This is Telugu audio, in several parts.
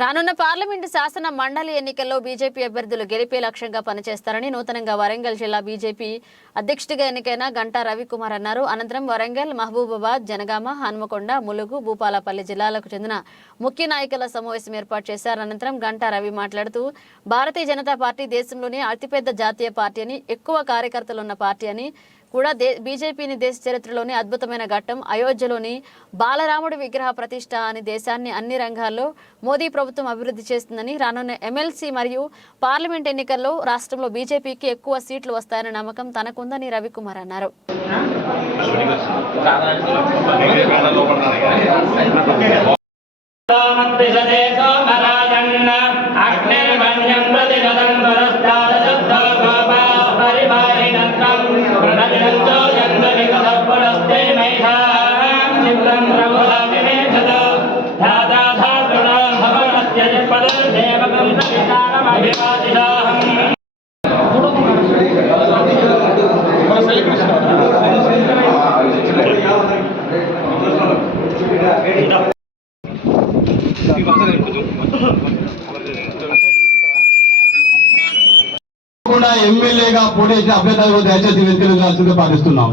రానున్న పార్లమెంటు శాసన మండలి ఎన్నికల్లో బీజేపీ అభ్యర్థులు గెలిపే లక్ష్యంగా పనిచేస్తారని నూతనంగా వరంగల్ జిల్లా బీజేపీ అధ్యక్షుడిగా ఎన్నికైన గంటా రవికుమార్ అన్నారు. అనంతరం వరంగల్ మహబూబాబాద్ జనగామ హన్మకొండ ములుగు భూపాలపల్లి జిల్లాలకు చెందిన ముఖ్య నాయకుల సమావేశం ఏర్పాటు చేశారు. అనంతరం గంటా రవి మాట్లాడుతూ భారతీయ జనతా పార్టీ దేశంలోనే అతిపెద్ద జాతీయ పార్టీ అని ఎక్కువ కార్యకర్తలు ఉన్న పార్టీ అని కూడా దే బీజేపీని దేశ చరిత్రలోని అద్భుతమైన ఘట్టం. అయోధ్యలోని బాలరాముడి విగ్రహ ప్రతిష్ట అని దేశాన్ని అన్ని రంగాల్లో మోదీ ప్రభుత్వం అభివృద్ధి చేస్తుందని రానున్న ఎమ్మెల్సీ మరియు పార్లమెంట్ ఎన్నికల్లో రాష్ట్రంలో బీజేపీకి ఎక్కువ సీట్లు వస్తాయన్న నమ్మకం తనకుందని రవికుమార్ అన్నారు. అగ్నిర్మణ్యం ప్రతిగతం కూడా ఎమ్మెల్యేగా పోటీ చేసిన అభ్యర్థులు దయచేసి వ్యతిరేకించాల్సిందిగా పాటిస్తున్నాం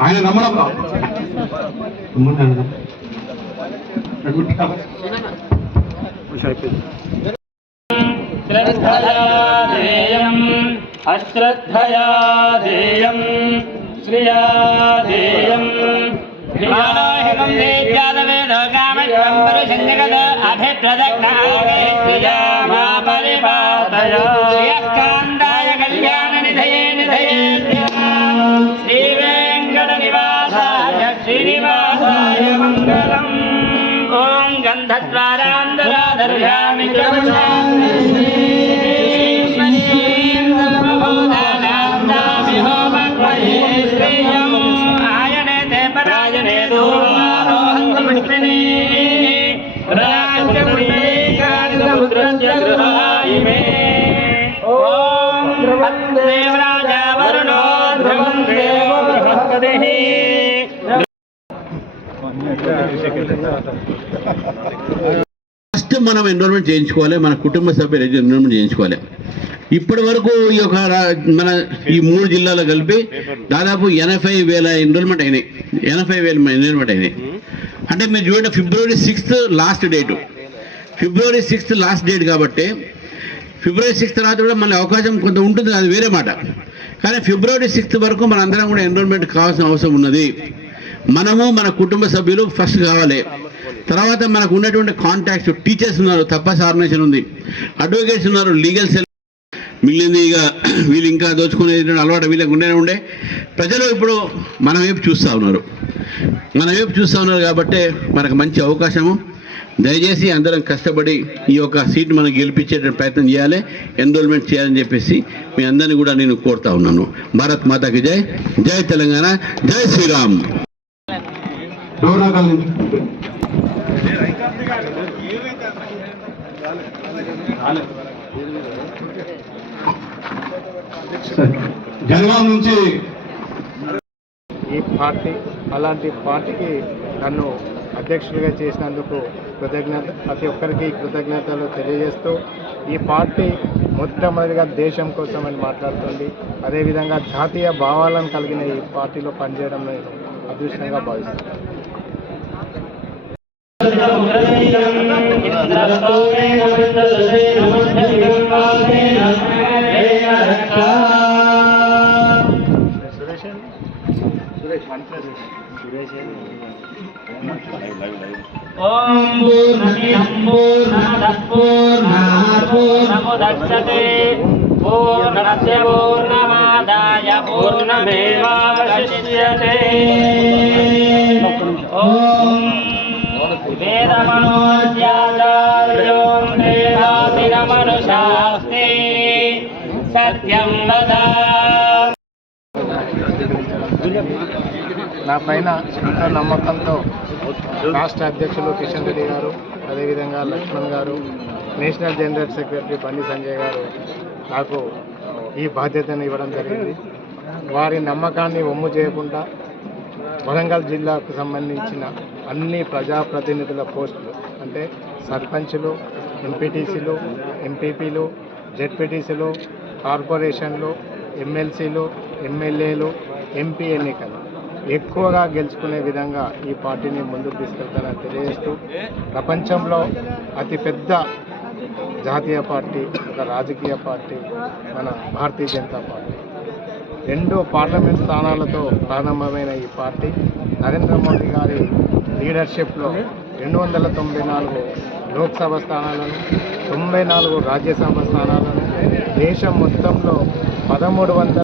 ఆయన నమ్మడం అశ్రద్ధయా శ్రియా దేయం श्रिया देयम् ह्रियाहिकम् देव्यादवेदोकामयम् पुरुषञ्जगद अभिप्रदग्नागै श्रिया मा परिपातय श्रियः कान्ताय कल्याणनिधये निधये श्रीवेङ्कटनिवासाय श्रीनिवासाय मङ्गलम् ॐ गन्धद्वारान्दरादर्शामि ॐ ध्रुवं देवराजा वरुणो ध्रुवं देवो बृहस्पतिः ఫస్ట్ మనం ఎన్రోల్మెంట్ చేయించుకోవాలి మన కుటుంబ సభ్యులు ఎన్రోల్మెంట్ చేయించుకోవాలి ఇప్పటి వరకు ఈ యొక్క రా- మన ఈ మూడు జిల్లాలో కలిపి దాదాపు ఎనభై వేల ఎన్రోల్మెంట్ అయినాయి ఎనభై వేల ఎన్రోల్మెంట్ అయినాయి అంటే మీరు చూడండి February sixth last date February sixth last date కాబట్టి ఫిబ్రవరి సిక్స్త్ తర్వాత కూడా మళ్ళీ అవకాశం కొంత ఉంటుంది అది వేరే మాట. కానీ ఫిబ్రవరి సిక్స్త్ వరకు మనందరం కూడా ఎన్రోల్మెంట్ కావాల్సిన అవసరం ఉన్నది. మనము మన కుటుంబ సభ్యులు ఫస్ట్ కావాలి. తర్వాత మనకు ఉన్నటువంటి కాంటాక్ట్స్ టీచర్స్ ఉన్నారు తప్ప ఆర్గనైజేషన్ ఉంది. అడ్వకేట్స్ ఉన్నారు లీగల్ సెల్ మిగిలింది ఇక వీళ్ళు ఇంకా దోచుకునేటువంటి అలవాటు వీళ్ళకి ఉండేనే ఉండే. ప్రజలు ఇప్పుడు మన వైపు చూస్తూ ఉన్నారు. మన వైపు చూస్తూ ఉన్నారు కాబట్టి మనకు మంచి అవకాశము. దయచేసి అందరం కష్టపడి ఈ యొక్క సీట్ మనం గెలిపించే ప్రయత్నం చేయాలి. ఎన్రోల్మెంట్ చేయాలని చెప్పేసి మీ అందరినీ కూడా నేను కోరుతా ఉన్నాను. భారత్ మాతాకి జై. జై తెలంగాణ. జై శ్రీరామ్. జనగాం నుంచి. ఈ పార్టీ అలాంటి పార్టీకి నన్ను అధ్యక్షుడిగా చేసినందుకు కృతజ్ఞత ప్రతి ఒక్కరికి కృతజ్ఞతలు తెలియజేస్తూ ఈ పార్టీ మొట్టమొదటిగా దేశం కోసం అని మాట్లాడుతుంది. అదేవిధంగా జాతీయ భావాలను కలిగిన ఈ పార్టీలో పనిచేయడం నేను అదృష్టంగా భావిస్తున్నాను. ఓం పూర్ణమిదం పూర్ణమదః పూర్ణాత్ పూర్ణముదచ్యతే పూర్ణస్య పూర్ణమాదాయ పూర్ణమేవాశిష్యతే సత్యం వద నా పైన ఎంతో నమ్మకంతో రాష్ట్ర అధ్యక్షులు కిషన్ రెడ్డి గారు అదేవిధంగా లక్ష్మణ్ గారు national general secretary Bandi Sanjay గారు నాకు ఈ బాధ్యతను ఇవ్వడం జరిగింది. వారి నమ్మకాన్ని ఒమ్ము చేయకుండా వరంగల్ జిల్లాకు సంబంధించిన అన్ని ప్రజాప్రతినిధుల పోస్టులు అంటే సర్పంచులు ఎంపీటీసీలు ఎంపీపీలు జెడ్పీటీసీలు కార్పొరేషన్లు ఎమ్మెల్సీలు ఎమ్మెల్యేలు ఎంపీ ఎన్నికలు. ఎక్కువగా గెలుచుకునే విధంగా ఈ పార్టీని ముందుకు తీసుకెళ్తానని తెలియజేస్తూ ప్రపంచంలో అతిపెద్ద జాతీయ పార్టీ ఒక రాజకీయ పార్టీ మన భారతీయ జనతా పార్టీ. రెండు పార్లమెంట్ స్థానాలతో ప్రారంభమైన ఈ పార్టీ నరేంద్ర మోదీ గారి లీడర్షిప్లో రెండు వందల తొంభై నాలుగు లోక్సభ స్థానాలను తొంభై నాలుగు రాజ్యసభ స్థానాలను దేశం మొత్తంలో పదమూడు వందల